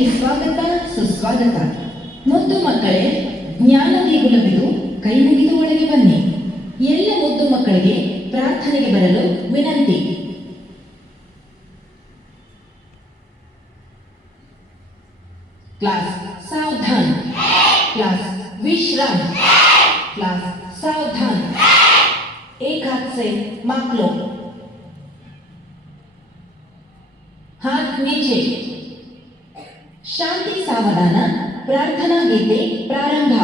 ಕ್ಲಾಸಿಗೆ ಸ್ವಾಗತ ಸುಸ್ವಾಗತ. ಮುದ್ದು ಮಕ್ಕಳೇ, ಜ್ಞಾನ ದೇಗುಲವಿದು ಕೈ ಮುಗಿದು ಒಳಗೆ ಬನ್ನಿ. ಎಲ್ಲ ಮುದ್ದು ಮಕ್ಕಳಿಗೆ ಪ್ರಾರ್ಥನೆಗೆ ಬರಲು ವಿನಂತಿ. क्लास सावधान, क्लास विश्राम, क्लास सावधान. एक हाथ से माप लो, हाथ नीचे. शांति सावधान. प्रार्थना गीते प्रारंभ.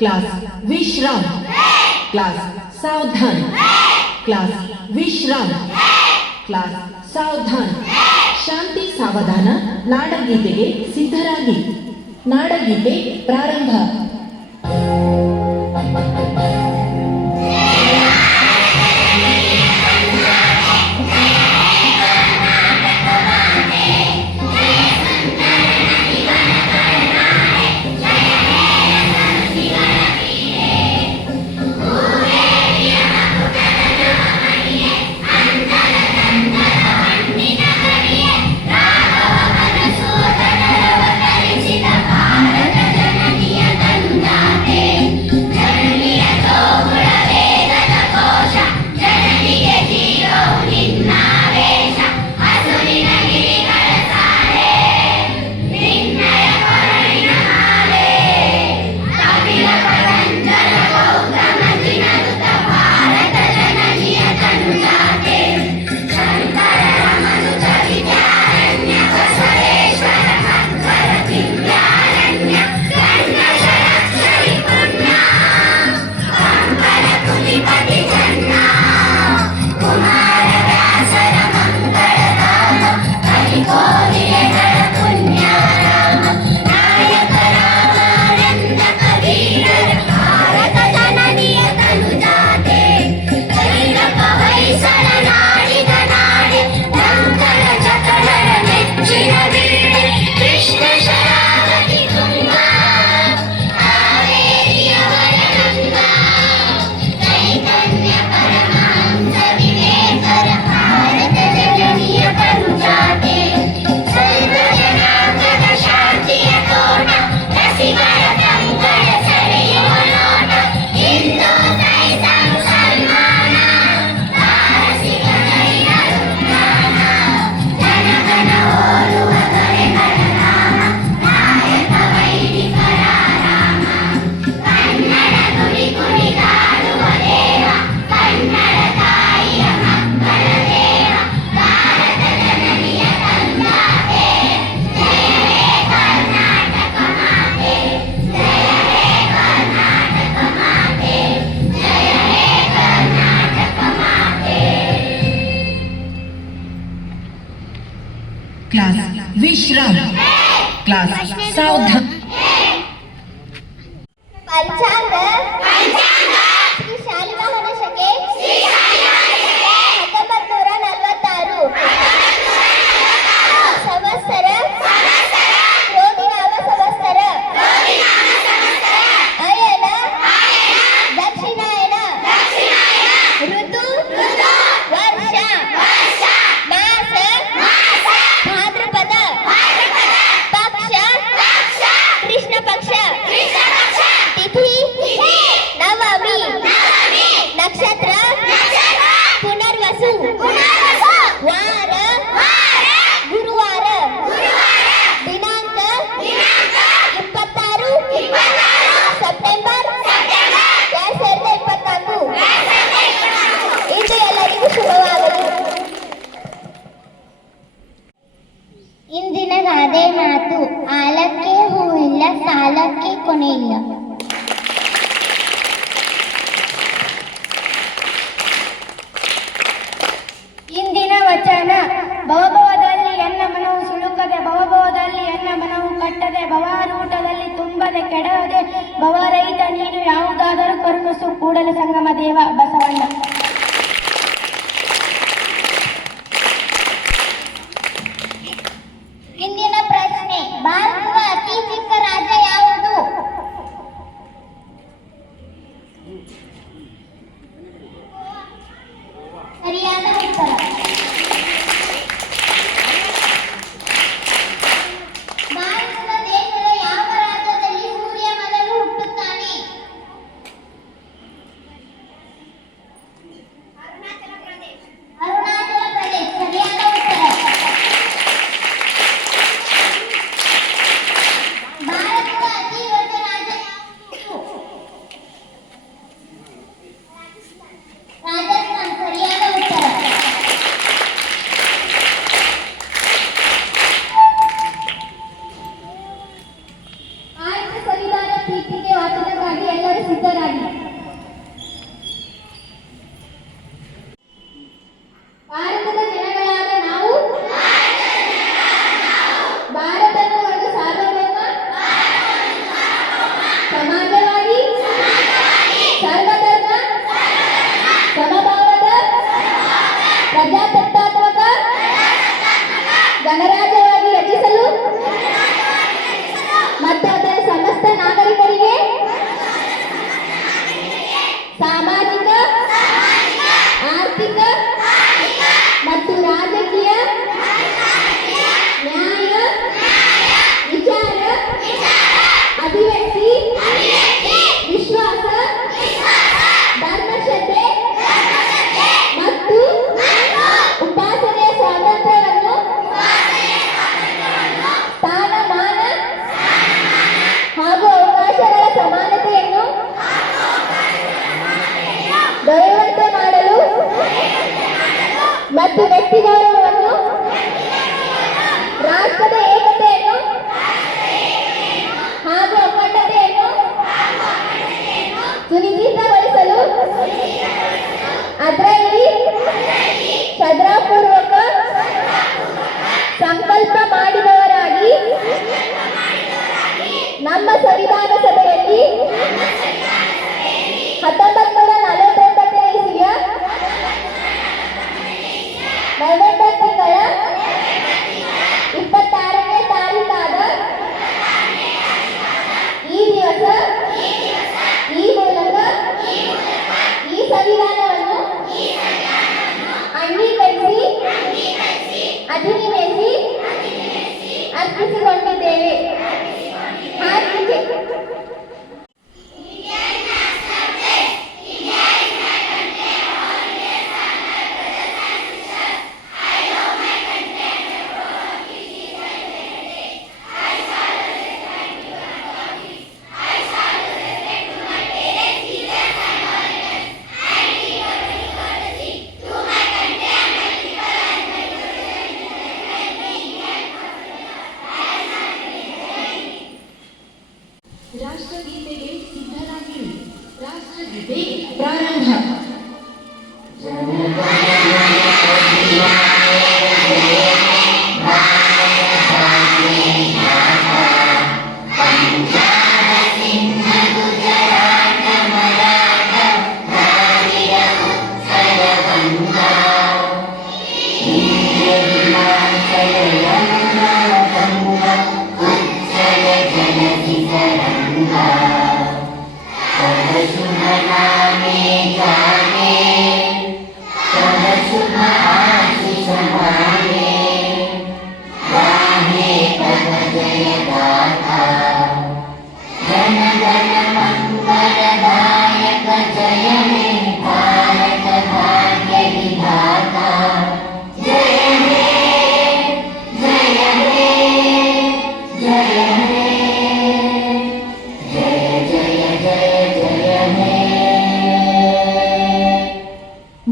क्लास विश्राम, क्लास सावधान, क्लास विश्राम, क्लास सावधान. ಶಾಂತಿ ಸಾವಧಾನ. ನಾಡಗೀತೆಗೆ ಸಿದ್ಧರಾಗಿ. ನಾಡಗೀತೆ ಪ್ರಾರಂಭ. क्लास विश्राम, क्लास सावधान. पंचांग ಶ್ರೀ ಶಾಲಿವಾಹನ ಶಕೆ 1946 ಸಂವತ್ಸರ ಕ್ರೋಧಿನಾಮ ಸಂವತ್ಸರ ದೇವ ಬಸವಣ್ಣ. ಇಂದಿನ ಪ್ರಶ್ನೆ, ಭಾರತದ ಅತಿ ಚಿಕ್ಕ ರಾಜ್ಯ ಯಾವುದು? ಸರಿಯಾದ ಉತ್ತರ. ಭಾರತದ ದೇಶದ ಯಾವ ರಾಜ್ಯದಲ್ಲಿ ಸೂರ್ಯ ಮೊದಲು ಹುಟ್ಟುತ್ತಾನೆ? ಅರುಣಾಚಲ ಪ್ರದೇಶ. ಸರಿಯಾದ ಉತ್ತರ. ಭಾರತದ ಅತಿ ದೊಡ್ಡ ರಾಜ್ಯ ಯಾವುದು? ರಾಜಸ್ಥಾನ್. ಸರಿಯಾದ ಉತ್ತರ. ಭಾರತ ಸಂವಿಧಾನ ಪೀಠಿಕೆ ವಾಚನಕ್ಕಾಗಿ ಎಲ್ಲರೂ ಸಿದ್ಧರಾಗಿ. ಭಾರತದ ಜನಗಳಾದ ನಾವು ಭಾರತವನ್ನು ಒಂದು ಸಾರ್ವಭೌಮ ಸಮಾಜವಾದಿ ಸರ್ವಧರ್ಮ ಸಮಭಾವದ ಪ್ರಜಾಸತ್ತಾತ್ಮಕ ಗಣರಾಜ್ಯವಾಗಿ ರಚಿಸಲು ಮತ್ತು ಅದರ ಸಮಸ್ತ ನಾಗರಿಕರಿಗೆ ಸಾಮಾಜಿಕ ಆರ್ಥಿಕ ಮತ್ತು ರಾಜಕೀಯ ನ್ಯಾಯ ವಿಚಾರ ಅಭಿವ್ಯಕ್ತಿ ವಿಶ್ವಾಸ ಧರ್ಮಶ್ರದ್ಧೆ ಮತ್ತು ಉಪಾಸನೆಯ ಸ್ವಾತಂತ್ರ್ಯವನ್ನು ಸ್ಥಾನಮಾನ ಹಾಗೂ ಅವಕಾಶಗಳ ಸಮಾನತೆಯನ್ನು ದೊರೆಯುವಂತೆ ಮಾಡಲು ಮತ್ತು ವ್ಯಕ್ತಿ ಗೌರವವನ್ನು ರಾಷ್ಟ್ರದ ಏಕತೆಯನ್ನು ಹಾಗೂ ಅಖಂಡತೆಯನ್ನು ಸುನಿಶ್ಚಿತಗೊಳಿಸಲು ಅದರಲ್ಲಿ ಶ್ರದ್ಧಾಪೂರ್ವಕ ಸಂಕಲ್ಪ ಮಾಡಿದವರಾಗಿ ನಮ್ಮ ಸಂವಿಧಾನ ಸಭೆಯಲ್ಲಿ 1949ನೇ ಇಸವಿಯ ನವೆಂಬರ್ ತಿಂಗಳ 26ನೇ ತಾರೀಕಾದ ಈ ದಿವಸ ಈ ಮೂಲಕ ಈ ಸಂವಿಧಾನವನ್ನು ಅಂಗೀಕರಿಸಿ ಅಧಿನಿವೇಶಿ ಅರ್ಪಿಸಿಕೊಂಡಿದ್ದೇವೆ. ಹಾರ್ದಿಕ ರಾಷ್ಟ್ರಗೀತೆಗೆ ಸಿದ್ಧರಾಗಿರಿ. ರಾಷ್ಟ್ರಗೀತೆ ಪ್ರಾರಂಭ.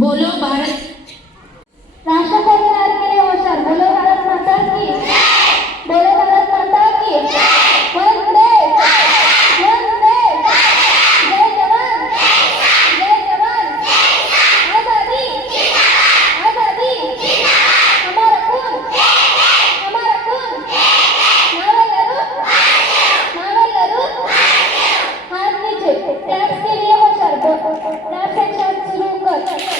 बोलो भारत. राष्ट्रपति के लिए होशियार. बोलो भारत माता की. बोलो भारत माता की. वंदे वंदे. जय जवान जय जवान. आजादी आजादी. हमारा खून नावेलरू हाथ नीचे. क्लैप्स के लिए होशियार. नाफ्याच्या सुरू कर